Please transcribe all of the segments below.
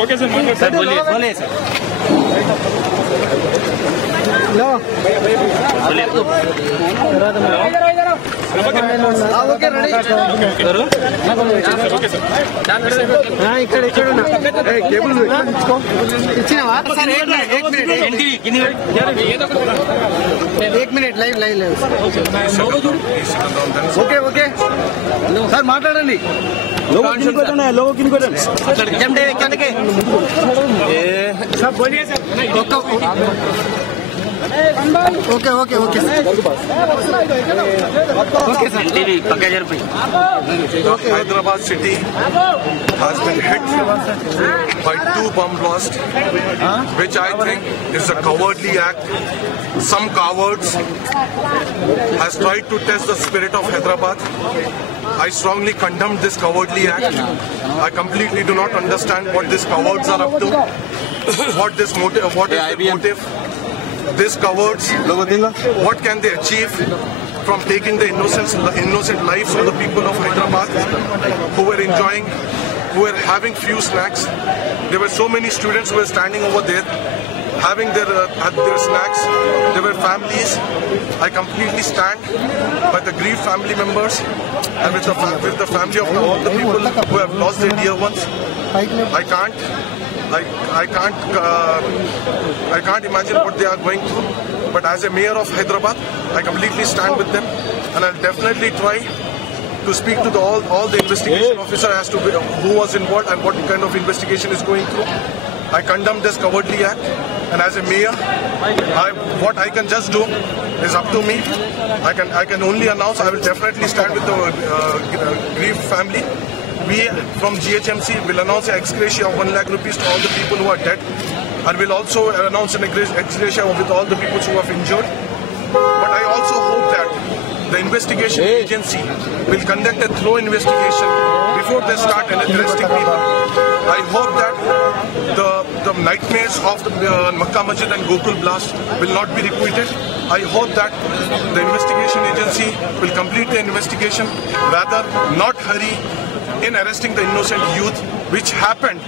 Okay sir बोलिए sir एक minute live okay sir మాట్లాడండి लोगों की सब बोलिए sir okay Hyderabad city has been hit by 2 bomb blasts, which I think is a cowardly act. Some cowards has tried to test the spirit of Hyderabad. I strongly condemn this cowardly act. I completely do not understand what these cowards are up to. What is their motive? These cowards, what can they achieve from taking the innocent lives of the people of Hyderabad who were enjoying, who were having few snacks? There were so many students who were standing over there having their snacks. There were families. I completely stand by the grieved family members and with the family of all the people who have lost their dear ones. I can't imagine what they are going through. But as a mayor of Hyderabad, I completely stand with them, and I'll definitely try to speak to all the investigation officer as to who was involved and what kind of investigation is going through. I condemn this cowardly act, and as a mayor, what I can just do is up to me. I can only announce I will definitely stand with the grieved family. We from GHMC will announce an ex-gratia of 1 lakh rupees to all the people who are dead, and will also announce an ex-gratia with all the people who have injured. But I also hope that the investigation agency will conduct a thorough investigation before they start arresting people. I hope that the nightmares of the Makkah Masjid and Gokul blast will not be repeated. I hope that the investigation agency will complete the investigation, rather not hurry in arresting the innocent youth, which happened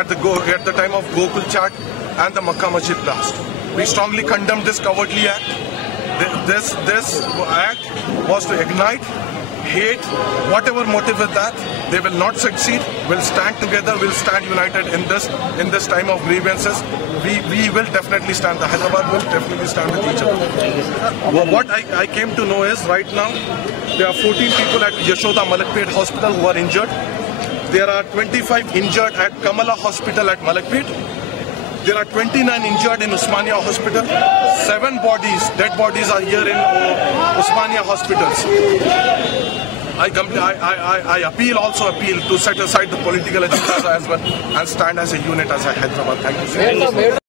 at the time of Gokul Chat and the Makkah Masjid blast. We strongly condemn this cowardly act. This act was to ignite hate, whatever motive is that. They will not succeed. We'll stand together. We'll stand united in this time of grievances. We will definitely stand. The Hyderabad will definitely stand with each other. What I came to know is right now there are 14 people at Yashoda Malakpet Hospital who are injured. There are 25 injured at Kamala Hospital at Malakpet. There are 29 injured in Osmania Hospital. 7 dead bodies are here in Osmania hospitals. I appeal to set aside the political agenda as well and stand as a unit as a Hyderabad. Thank you so much.